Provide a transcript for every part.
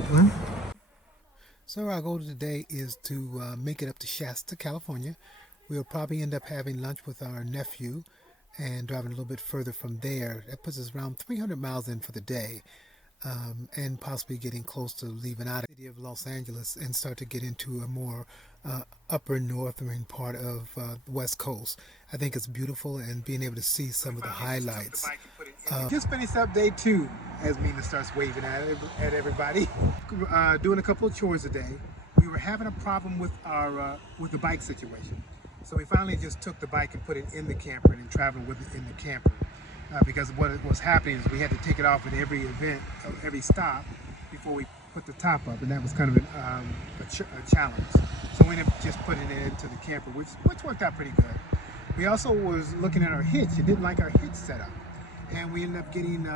everyone. So our goal today is to make it up to Shasta, California. We'll probably end up having lunch with our nephew and driving a little bit further from there. That puts us around 300 miles in for the day, and possibly getting close to leaving out of the city of Los Angeles and start to get into a more upper northern part of the West Coast. I think it's beautiful, and being able to see some of the highlights. Just finished up day two as Mina starts waving at everybody. Doing a couple of chores a day. We were having a problem with our with the bike situation, so we finally just took the bike and put it in the camper and traveled with it in the camper. Because what was happening is we had to take it off at every event, every stop, before we put the top up, and that was kind of a challenge. So we ended up just putting it into the camper, which worked out pretty good. We also was looking at our hitch and didn't like our hitch setup, and we ended up getting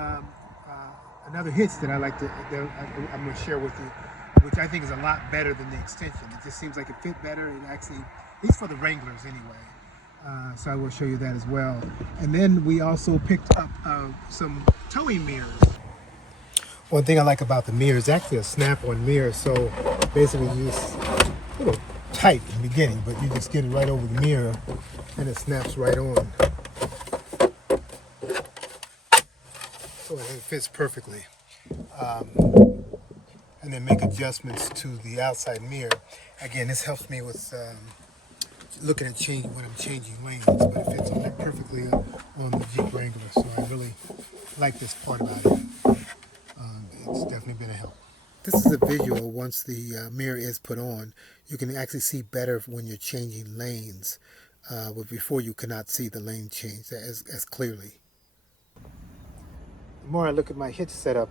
another hitch that I'm going to share with you, which I think is a lot better than the extension. It just seems like it fit better. It actually, at least for the Wranglers anyway. So I will show you that as well. And then we also picked up some towing mirrors. One thing I like about the mirror is actually a snap-on mirror. So basically you just, a little tight in the beginning, but you just get it right over the mirror and it snaps right on. So it fits perfectly. And then make adjustments to the outside mirror. Again, this helps me with looking at when I'm changing lanes, but it fits on there perfectly on the Jeep Wrangler, so I really like this part about it. It's definitely been a help. This is a visual once the mirror is put on. You can actually see better when you're changing lanes, but before you cannot see the lane change as clearly. The more I look at my hitch setup,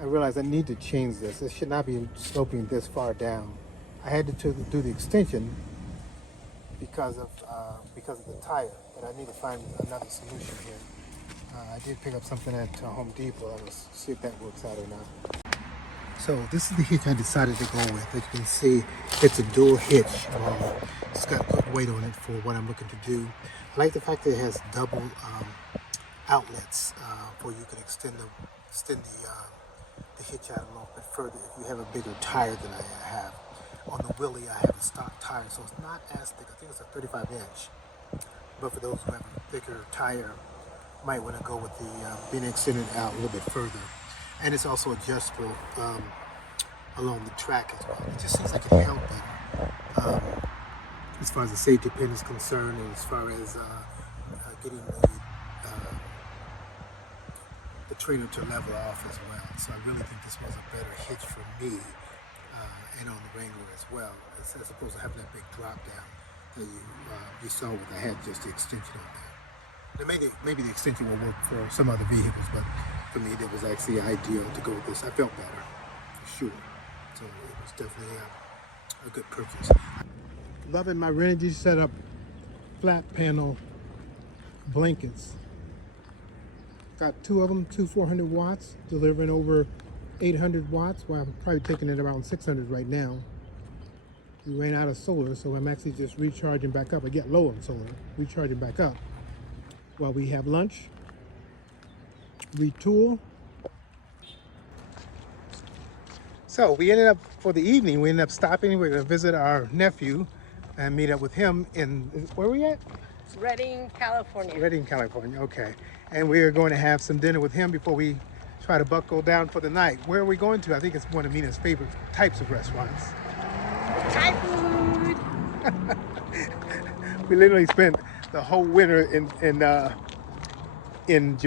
I realize I need to change this. It should not be sloping this far down. I had to do the extension because of the tire, but I need to find another solution here. I did pick up something at Home Depot. I will see if that works out or not. So this is the hitch I decided to go with. As you can see, it's a dual hitch. It's got good weight on it for what I'm looking to do. I like the fact that it has double outlets where you can extend the hitch out a little bit further if you have a bigger tire than I have. On the wheelie, I have a stock tire, so it's not as thick. I think it's a 35 inch. But for those who have a thicker tire, might want to go with the being extended out a little bit further. And it's also adjustable along the track as well. It just seems like it held better as far as the safety pin is concerned, and as far as getting the trainer to level off as well. So I really think this was a better hitch for me. And on the Wrangler as well, as opposed to having that big drop down that you saw with I had just the extension on there. Now maybe the extension will work for some other vehicles, but for me it was actually ideal to go with this. I felt better, for sure. So it was definitely a good purchase. Loving my Renogy setup flat panel blankets. Got two of them, two 400 watts, delivering over 800 watts. Well, I'm probably taking it around 600 right now. We ran out of solar, so I'm actually just recharging back up. I get low on solar, recharging back up while we have lunch, retool. So we ended up, for the evening, we ended up stopping. We're going to visit our nephew and meet up with him in, where are we at? Redding, California. Redding, California, okay. And we are going to have some dinner with him before we try to buckle down for the night. Where are we going to? I think it's one of Mina's favorite types of restaurants. Thai food. We literally spent the whole winter in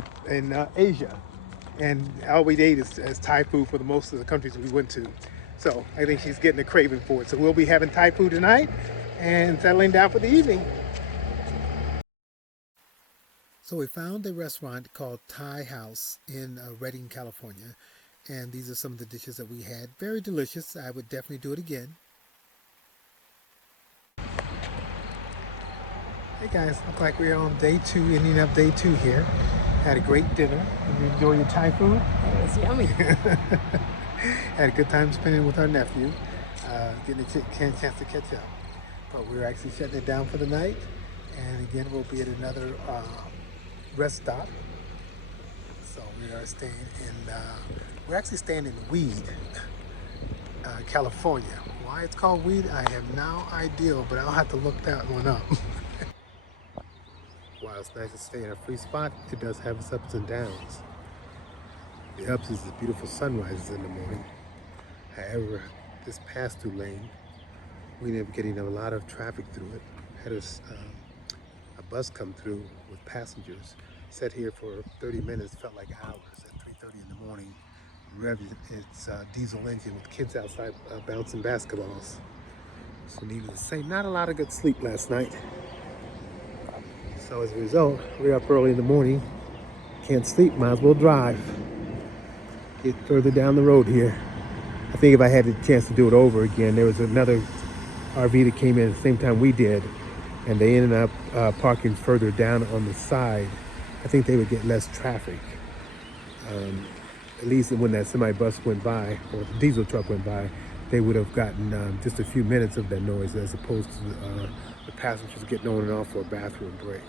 Asia, and all we ate is Thai food for the most of the countries we went to. So I think she's getting a craving for it. So we'll be having Thai food tonight and settling down for the evening. So we found a restaurant called Thai House in Redding, California, and these are some of the dishes that we had. Very delicious. I would definitely do it again. Hey guys, look like we're on day two, ending up day two here. Had a great dinner. Did you enjoy your Thai food? It was yummy. Had a good time spending with our nephew, getting a chance to catch up. But we're actually shutting it down for the night, and again we'll be at another rest stop. So we are staying in, we're actually staying in Weed, California. Why it's called weed, I have no idea, but I'll have to look that one up. While it's nice to stay in a free spot, it does have its ups and downs. The ups is the beautiful sunrises in the morning. However, this pass-through lane, we ended up getting a lot of traffic through it. Had a bus come through with passengers. Sat here for 30 minutes, felt like hours at 3:30 in the morning. Revved its diesel engine with kids outside bouncing basketballs. So needless to say, not a lot of good sleep last night. So as a result, we're up early in the morning. Can't sleep, might as well drive. Get further down the road here. I think if I had the chance to do it over again, there was another RV that came in at the same time we did, and they ended up parking further down on the side. I think they would get less traffic. At least when that semi-bus went by, or the diesel truck went by, they would have gotten just a few minutes of that noise as opposed to the passengers getting on and off for a bathroom break.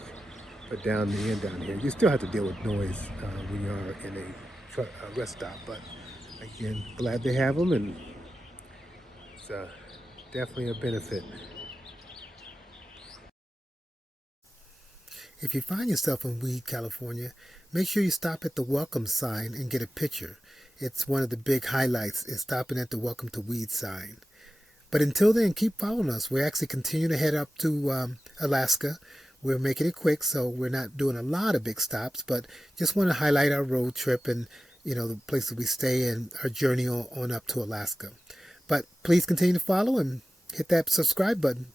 But down the end down here, you still have to deal with noise when you are in a rest stop. But again, glad they have them, and it's definitely a benefit. If you find yourself in Weed, California, make sure you stop at the welcome sign and get a picture. It's one of the big highlights is stopping at the welcome to Weed sign. But until then, keep following us. We're actually continuing to head up to Alaska. We're making it quick, so we're not doing a lot of big stops, but just want to highlight our road trip and, the places we stay and our journey on up to Alaska. But please continue to follow and hit that subscribe button.